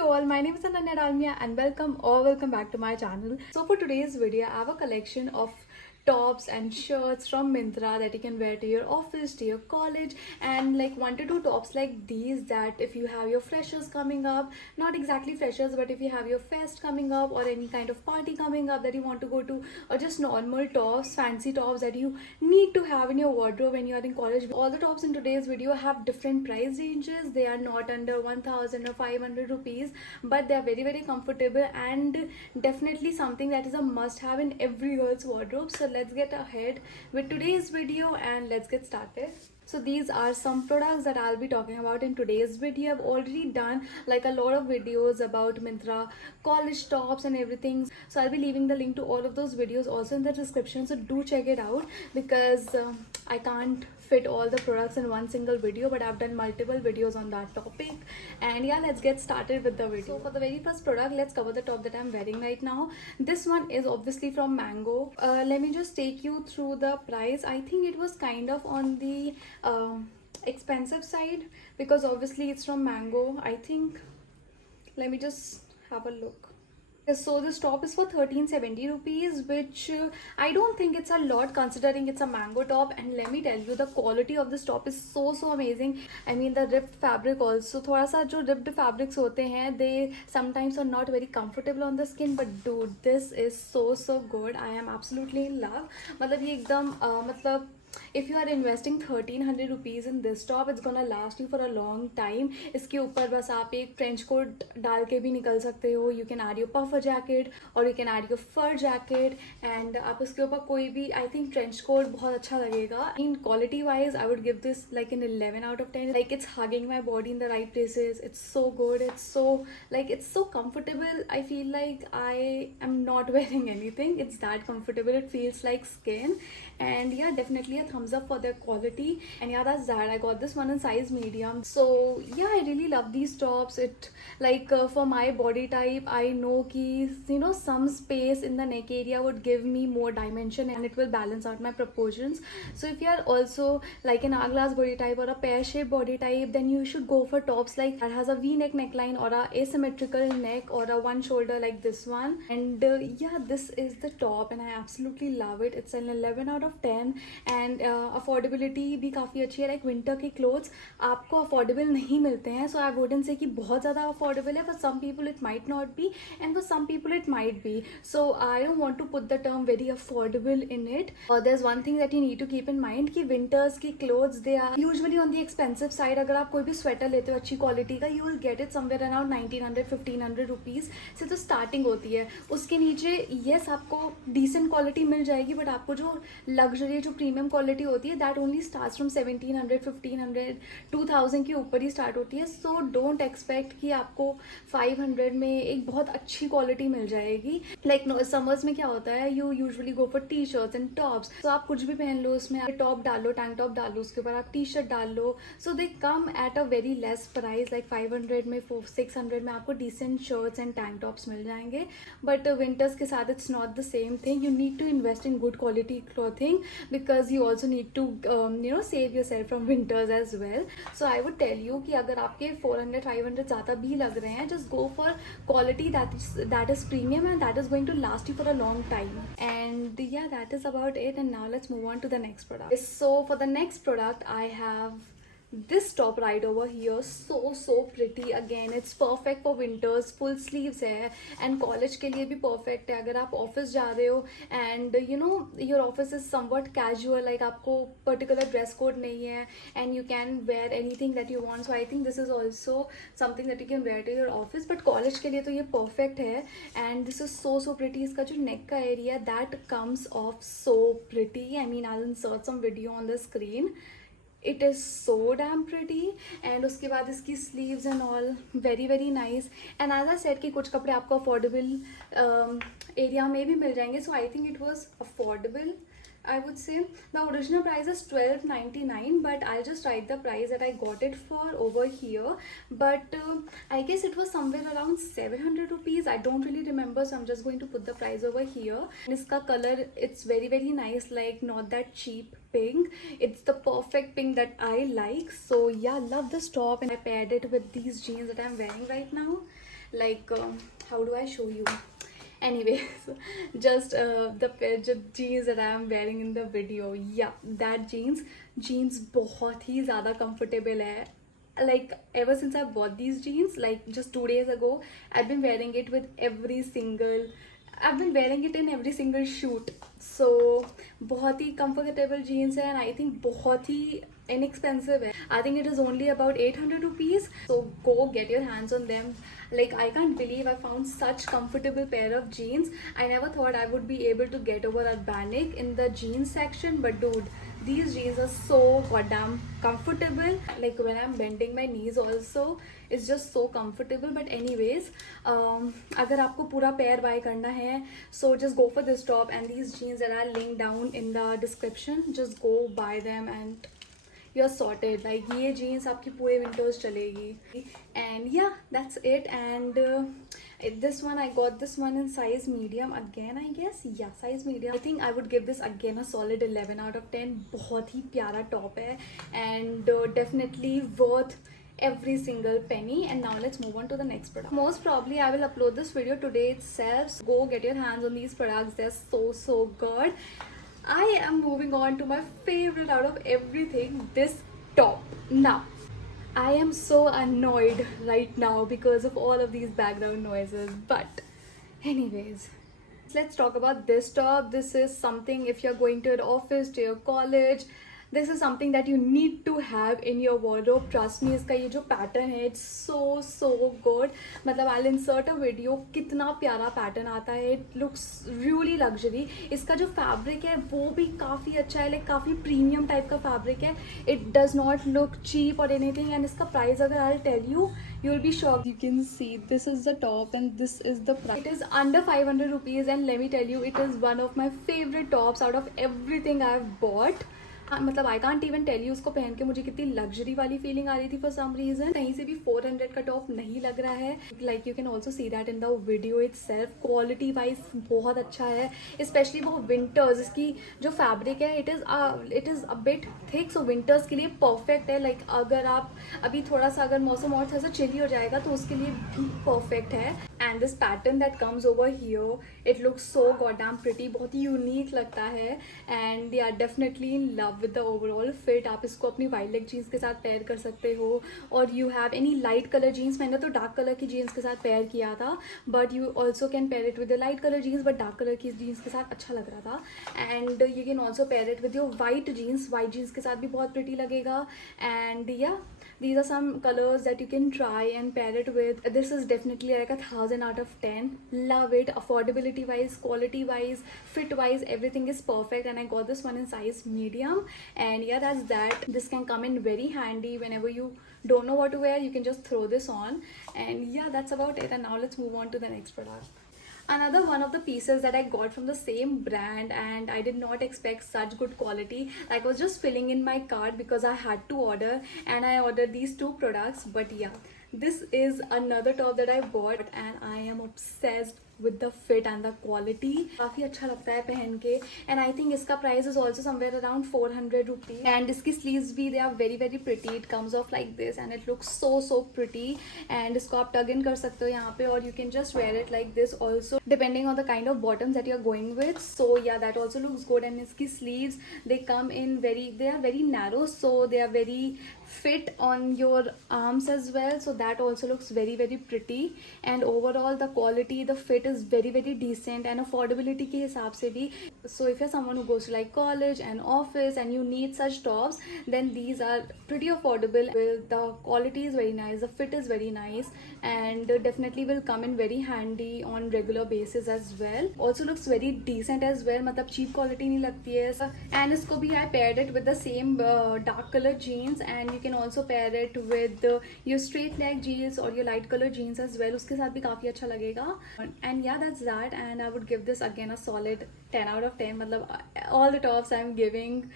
you all, my name is Ananya Dalmia and welcome back to my channel. So for today's video I have a collection of tops and shirts from Myntra that you can wear to your office, to your college, and like 1 to 2 tops like these that if you have your freshers coming up, not exactly freshers, but if you have your fest coming up or any kind of party coming up that you want to go to, or just normal tops, fancy tops that you need to have in your wardrobe when you are in college. All the tops in today's video have different price ranges. They are not under 1000 or 500 rupees, but they are very comfortable and definitely something that is a must have in every girl's wardrobe. So let's get ahead with today's video and let's get started. So these are some products that I'll be talking about in today's video. I've already done like a lot of videos about Myntra college tops and everything, so I'll be leaving the link to all of those videos also in the description, so do check it out because I can't fit all the products in one single video, but I've done multiple videos on that topic. And yeah, let's get started with the video. So for the very first product, let's cover the top that I'm wearing right now. This one is obviously from Mango. Let me just take you through the price. I think it was kind of on the expensive side because obviously it's from Mango. I think, let me just have a look. So this top is for 1370 rupees, which I don't think it's a lot considering it's a Mango top. And let me tell you, the quality of this top is so amazing. I mean, the ripped fabric also, थोड़ा सा जो ripped fabrics होते हैं, they sometimes are not very comfortable on the skin, but dude, this is so good. I am absolutely in love. मतलब ये एकदम मतलब if you are investing 1300 rupees in this top, it's gonna last you for a long time. इसके ऊपर बस आप एक trench coat डाल के भी निकल सकते हो. You can add your puffer jacket or you can add your fur jacket, and आप उसके ऊपर कोई भी, I think trench coat बहुत अच्छा लगेगा. In quality wise, I would give this like an 11 out of 10. Like, it's hugging my body in the right places. It's so good. It's so comfortable. I feel like I am not wearing anything. It's that comfortable. It feels like skin. And yeah, definitely a thumbs up for their quality. And yeah, that's that. I got this one in size medium. So yeah, I really love these tops. It like for my body type, I know ki, you know, some space in the neck area would give me more dimension and it will balance out my proportions. So if you are also like an hourglass body type or a pear shaped body type, then you should go for tops like that has a v-neck neckline or a asymmetrical neck or a one shoulder like this one. And yeah, this is the top and I absolutely love it. It's an 11 out of 10 and affordability भी काफ़ी अच्छी है. Like winter के clothes आपको affordable नहीं मिलते हैं, सो I wouldn't say कि बहुत ज़्यादा अफोर्डेबल है. For some people it might not be and for some people it might be. So I don't want to put the term very affordable in it. There is one thing that you need to keep in mind कि winters की clothes they are usually on the expensive side. अगर आप कोई भी sweater लेते हो अच्छी quality का, you will get it somewhere around 1900-1500 rupees से तो स्टार्टिंग होती है. उसके नीचे येस आपको डिसेंट क्वालिटी मिल जाएगी, बट आपको जो लग्जरी जो प्रीमियम क्वालिटी होती है दैट ओनली स्टार्ट फ्रॉम 1700, 1500, 2000 के ऊपर ही स्टार्ट होती है. सो डोंट एक्सपेक्ट कि आपको 500 में एक बहुत अच्छी क्वालिटी मिल जाएगी. लाइक समर्स में क्या होता है, you usually go for T shirts and tops. तो आप कुछ भी पहन लो, उसमें आप टॉप डालो, टैंक टॉप डालो, उसके ऊपर आप टी शर्ट डाल लो. So they come at a very less price. Like 500 में 600 में आपको decent shirts and tank tops मिल जाएंगे. बट विंटर्स के साथ it's not the same thing. You need to invest in good quality clothing because you also need to save yourself from winters as well. So I would tell you कि अगर आपके 400-500 ज़्यादा भी लग रहे हैं, just go for quality that is premium and that is going to last you for a long time. And yeah, that is about it. And now let's move on to the next product. So for the next product, I have this top right over here. So pretty. Again, it's perfect for winters. Full sleeves है and college के लिए भी perfect है. अगर आप office जा रहे हो and you know your office is somewhat casual, like आपको particular dress code नहीं है and you can wear anything that you want. So I think this is also something that you can wear to your office. But college के लिए तो ये perfect है. And this is so pretty. इसका जो neck का area that comes off so pretty. I mean, I'll insert some video on the screen. It is so damn pretty. and उसके बाद इसकी sleeves and all very nice. and as I said कि कुछ कपड़े आपको affordable area में भी मिल जाएंगे. so I think it was affordable. I would say the original price is 12.99, but I'll just write the price that I got it for over here. But I guess it was somewhere around 700 rupees. I don't really remember, so I'm just going to put the price over here. And its color, it's very nice, like not that cheap pink. It's the perfect pink that I like. So yeah, love this top, and I paired it with these jeans that I'm wearing right now. like how do I show you? Anyways, just the jeans that I am wearing in the video, yeah, that jeans बहुत ही ज़्यादा comfortable है. Like ever since I bought these jeans, like just 2 days ago, I've been wearing it with I've been wearing it in every single shoot. So बहुत ही comfortable jeans है, and I think बहुत ही inexpensive है. I think it is only about 800 rupees. So go get your hands on them. Like I can't believe I found such comfortable pair of jeans. I never thought I would be able to get over Urbanic in the jeans section, but dude, these jeans are so goddamn comfortable. Like when I'm bending my knees also, it's just so comfortable. But anyways, अगर आपको पूरा pair buy करना है, so just go for this top and these jeans that are linked down in the description. Just go buy them and you're sorted. Like ये jeans आपकी पूरे winters चलेगी. And yeah, that's it. And this one, I got this one in size medium again, I guess. Yeah, size medium. I think I would give this again a solid 11 out of 10. बहुत ही प्यारा top है and definitely worth every single penny. And now let's move on to the next product. Most probably I will upload this video today itself, so go get your hands on these products. They're so good. I am moving on to my favorite out of everything, this top. Now I am so annoyed right now because of all of these background noises, but anyways, let's talk about this top. This is something, if you're going to an office, to your college, this is something that you need to have in your wardrobe. Trust me, इसका ये जो pattern है, it's so good. मतलब I'll insert a video, कितना प्यारा pattern आता है. It looks really luxury. इसका जो fabric है वो भी काफ़ी अच्छा है, like काफ़ी premium type का fabric है. It does not look cheap or anything. And इसका price अगर I'll tell you, you'll be shocked. You can see this is the top and this is the price. It is under 500 rupees, and let me tell you, it is one of my favorite tops out of everything I've bought. मतलब I can't even tell you उसको पहन के मुझे कितनी luxury वाली feeling आ रही थी for some reason. कहीं से भी 400 का टॉप नहीं लग रहा है. Like you can also see that in the video itself. Quality wise बहुत अच्छा है, स्पेशली वो विंटर्स. इसकी जो फैब्रिक है it is a bit thick, so winters के लिए परफेक्ट है. लाइक अगर आप अभी थोड़ा सा अगर मौसम और थोड़ा सा चिली हो जाएगा तो उसके लिए भी परफेक्ट है. And this pattern that comes over here, it looks so goddamn pretty. बहुत ही यूनिक लगता है and they are definitely in love with the overall fit. आप इसको अपनी वाइड लेग जीन्स के साथ पेयर कर सकते हो, और you have any light colour jeans. मैंने तो डार्क कलर की जीन्स के साथ पेयर किया था, but you also can pair it with light colour jeans, but dark colour की जीन्स के साथ अच्छा लग रहा था. And you can also pair it with your white jeans. White jeans के साथ भी बहुत प्रिटी लगेगा. एंड या these are some colors that you can try and pair it with. This is definitely like 1000 out of 10. Love it. Affordability wise, quality wise, fit wise, everything is perfect. And I got this one in size medium. And yeah, that's that. This can come in very handy whenever you don't know what to wear. You can just throw this on. And yeah, that's about it. And now let's move on to the next product. Another one of the pieces that I got from the same brand, and I did not expect such good quality. Like I was just filling in my cart because I had to order, and I ordered these two products. But yeah, this is another top that I bought, and I am obsessed with the fit and the quality. काफ़ी अच्छा लगता है पहन के. And I think इसका price is also somewhere around 400 rupees. And इसकी sleeves भी they are very pretty. It comes off like this and it looks so pretty. And इसको आप tug in कर सकते हो यहाँ पे, और you can just wear it like this also, depending on the kind of bottoms that you're going with. So yeah, that also looks good. And इसकी sleeves they come in they are very narrow, so they are very fit on your arms as well. So that also looks very pretty. And overall the quality, the fit is very decent, and affordability के हिसाब से भी. So if you're someone who goes to like college and office and you need such tops, then these are pretty affordable. The quality is very nice, the fit is very nice, and definitely will come in very handy on regular basis as well. Also looks very decent as well, मतलब cheap quality नहीं लगती है. And इसको भी I paired it with the same dark color jeans, and you can also pair it with your straight leg jeans or your light color jeans as well. उसके साथ भी काफ़ी अच्छा लगेगा. And yeah, that's that. And I would give this again a solid 10 out of 10. मतलब all the tops I'm giving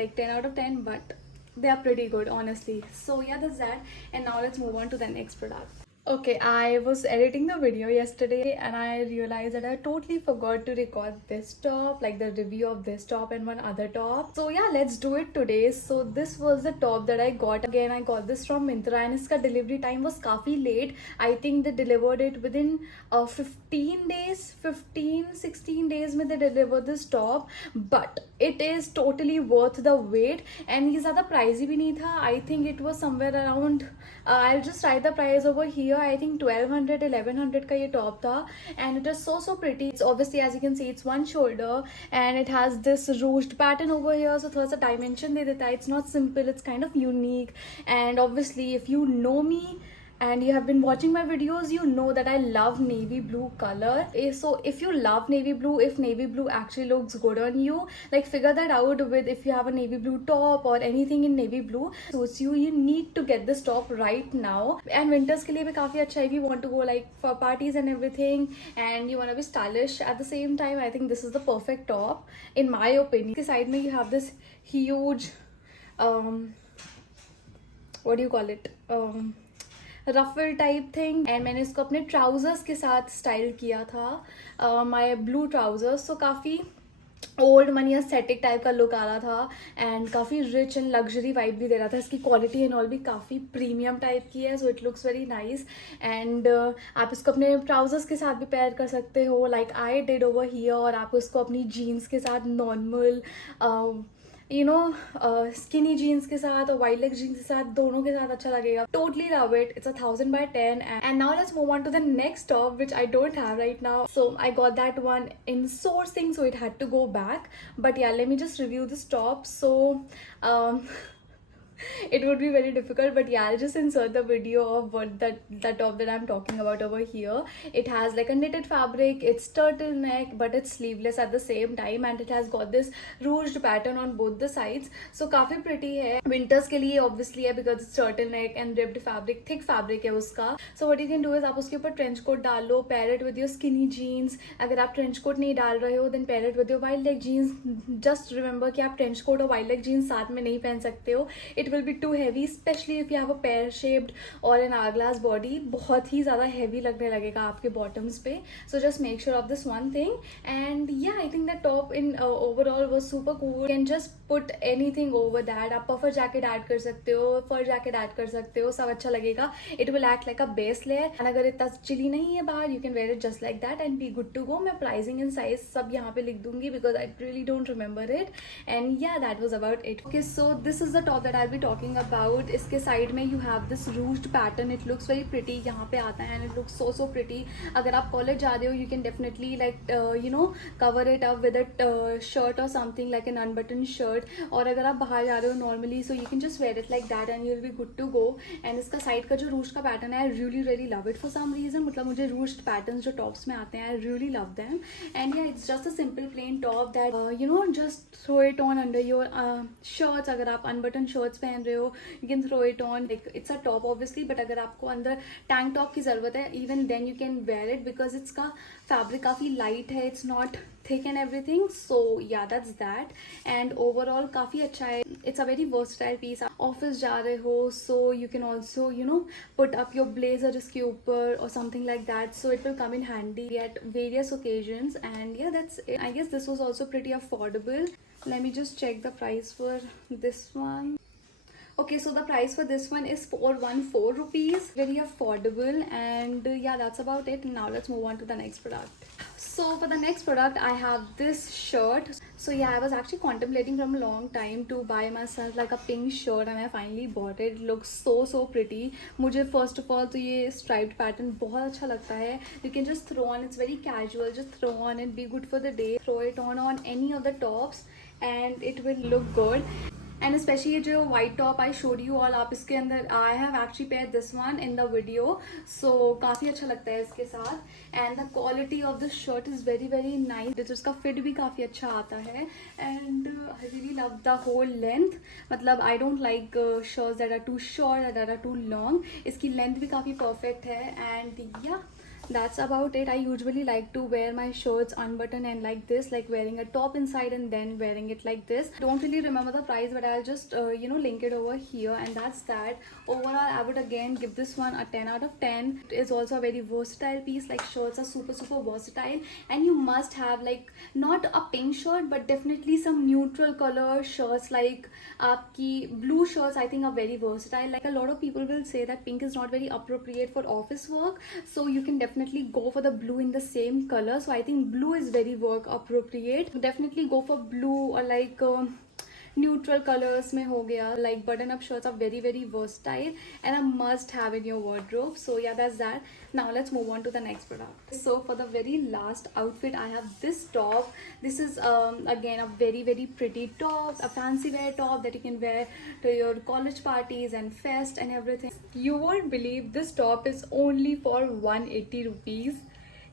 like 10 out of 10, but they are pretty good honestly. So yeah, that's that. And now let's move on to the next product. Okay, I was editing the video yesterday and I realized that I totally forgot to record this top, like the review of this top and one other top. So yeah, let's do it today. So this was the top that I got. Again, I got this from Myntra and its delivery time was काफी late. I think they delivered it within 15 days, 16 days में they delivered this top. But it is totally worth the wait and ये ज़्यादा pricey भी नहीं था. I think it was somewhere around I'll just write the price over here. I think 1200 1100 का ये top था and it is so pretty. It's obviously, as you can see, it's one shoulder and it has this ruched pattern over here, so थोड़ा सा dimension दे देता है. It's not simple, it's kind of unique. And obviously, if you know me and you have been watching my videos, you know that I love navy blue color. So if you love navy blue, if navy blue actually looks good on you, like figure that out with, if you have a navy blue top or anything in navy blue suits you, you need to get this top right now. And winters के लिए भी काफी अच्छा है if you want to go like for parties and everything and you want to be stylish at the same time. I think this is the perfect top in my opinion. इसके side में you have this huge what do you call it, ruffle type thing and मैंने इसको अपने trousers के साथ style किया था, my blue trousers. So काफ़ी ओल्ड मनी एस्थेटिक टाइप का लुक आ रहा था एंड काफ़ी रिच एंड लग्जरी वाइब भी दे रहा था. इसकी क्वालिटी एंड ऑल भी काफ़ी प्रीमियम टाइप की है, so it looks very nice. And आप इसको अपने ट्राउजर्स के साथ भी पेयर कर सकते हो like I did over here, और आप इसको अपनी जीन्स के साथ नॉर्मल स्किनी जीन्स के साथ और वाइड लेग जीन्स के साथ, दोनों के साथ अच्छा लगेगा. Totally love it. It's 1000/10. And now let's move on to the next top which I don't have right now. So I got that one in sourcing, so it had to go back. But yeah, let me just review this top. So it would be very difficult, but yeah, I'll just insert the video of what that top that I'm talking about over here. It has like a knitted fabric, it's turtleneck but it's sleeveless at the same time, and it has got this ruched pattern on both the sides. So काफी pretty है. Winters के लिए obviously है because it's turtleneck and ribbed fabric, thick fabric है उसका. So what you can do is आप उसके ऊपर trench coat डाल लो, pair it with your skinny jeans. अगर आप trench coat नहीं डाल रहे हो then pair it with your wide leg jeans. Just remember कि आप trench coat और wide leg jeans साथ में नहीं पहन सकते हो. It will be too heavy, especially if you have a pear shaped or an hourglass body. बहुत ही ज़्यादा heavy लगने लगेगा आपके bottoms पे. So just make sure of this one thing. And yeah, I think the top in overall was super cool. You can just put anything over that. आप puffer jacket add कर सकते हो, fur jacket add कर सकते हो, सब अच्छा लगेगा. It will act like a base layer. And अगर इतना चिली नहीं है बाहर, you can wear it just like that and be good to go. मैं pricing and size सब यहाँ पे लिख दूंगी because I really don't remember it. And yeah, that was about it. Okay, so this is the top that I'll be talking about. इसके side में you have this ruched pattern. It looks very pretty. यहाँ पे आता है and it looks so pretty. अगर आप college जा रहे हो you can definitely like cover it up with a shirt or something like an unbuttoned shirt. और अगर आप बाहर जा रहे हो normally, so you can just wear it like that and you'll be good to go. And इसका side का जो ruched का pattern है, I really love it for some reason. मतलब मुझे ruched patterns जो tops में आते हैं, I really love them. And yeah, it's just a simple plain top that just throw it on under your shirts. अगर आप unbuttoned shirts पहन रहे हो, you can throw it on. Like it's a top obviously, but अगर आपको अंदर tank top की ज़रूरत है, even then you can wear it because इसका fabric काफ़ी light है, it's not thick and everything. So yeah, that's that. And overall काफ़ी अच्छा है. It's a very versatile piece. Office जा रहे हो, so you can also put up your blazer इसके ऊपर or something like that. So it will come in handy at various occasions. And yeah, that's it. I guess this was also pretty affordable. Let me just check the price for this one. Okay, so the price for this one is 414 rupees. Very affordable. And yeah, that's about it. Now let's move on to the next product. So for the next product, I have this shirt. So yeah, I was actually contemplating from a long time to buy myself like a pink shirt and I finally bought it. It looks so pretty. मुझे first of all तो ये striped pattern बहुत अच्छा लगता है. You can just throw on, it's very casual. Just throw on and be good for the day. Throw it on any of the tops and it will look good. And especially ये जो white top I showed you all, आप इसके अंदर I have actually paired this one in the video. So काफ़ी अच्छा लगता है इसके साथ. And the quality of the shirt is very nice. इसका fit भी काफ़ी अच्छा आता है. And I really love the whole length. मतलब I don't like shirts that are too short or that are too long. इसकी length भी काफ़ी perfect है. And yeah, that's about it. I usually like to wear my shirts unbuttoned and like this, like wearing a top inside and then wearing it like this. Don't really remember the price, but I'll just link it over here. And that's that. Overall, I would again give this one a 10 out of 10. It is also a very versatile piece. Like, shirts are super versatile, and you must have like not a pink shirt, but definitely some neutral color shirts. Like aapki blue shirts, I think, are very versatile. Like, a lot of people will say that pink is not very appropriate for office work, so you can definitely go for the blue in the same color. So I think blue is very work appropriate. Definitely go for blue, or like neutral colors mein ho gaya. Like, button up shirts are very versatile and a must have in your wardrobe. So yeah, that's that. Now let's move on to the next product. So for the very last outfit, I have this top. This is again a very pretty top, a fancy wear top that you can wear to your college parties and fest and everything. You won't believe this top is only for 180 rupees.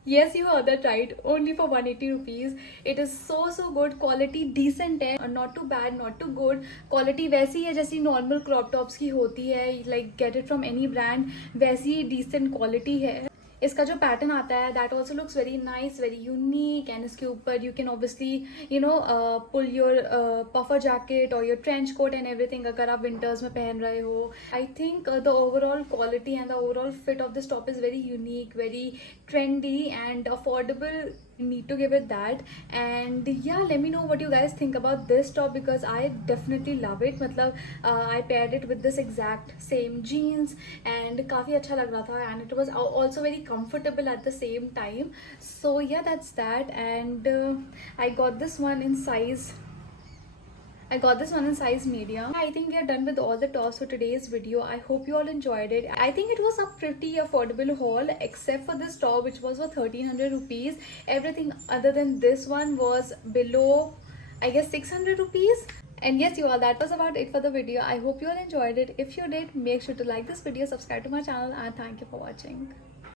Yes, you heard that right. Only for 180 rupees. It is so good. Quality decent है. Not too bad, not too good. Quality वैसी है जैसी normal crop tops की होती है. Like, get it from any brand. वैसी decent quality है. इसका जो पैटर्न आता है that also looks very nice, very unique. And इसके ऊपर you can obviously pull your puffer jacket और your trench coat and everything, अगर आप विंटर्स में पहन रहे हो. I think the overall quality and the overall fit of this top is very unique, very trendy and affordable. Need to give it that. And yeah, let me know what you guys think about this top, because I definitely love it. मतलब I paired it with this exact same jeans and काफ़ी अच्छा लग रहा था, and it was also very comfortable at the same time. So yeah, that's that. And I got this one in size medium. I think we are done with all the tops for today's video. I hope you all enjoyed it. I think it was a pretty affordable haul, except for this top, which was for 1300 rupees. Everything other than this one was below, I guess, 600 rupees. And yes, you all, that was about it for the video. I hope you all enjoyed it. If you did, make sure to like this video, subscribe to my channel, and thank you for watching.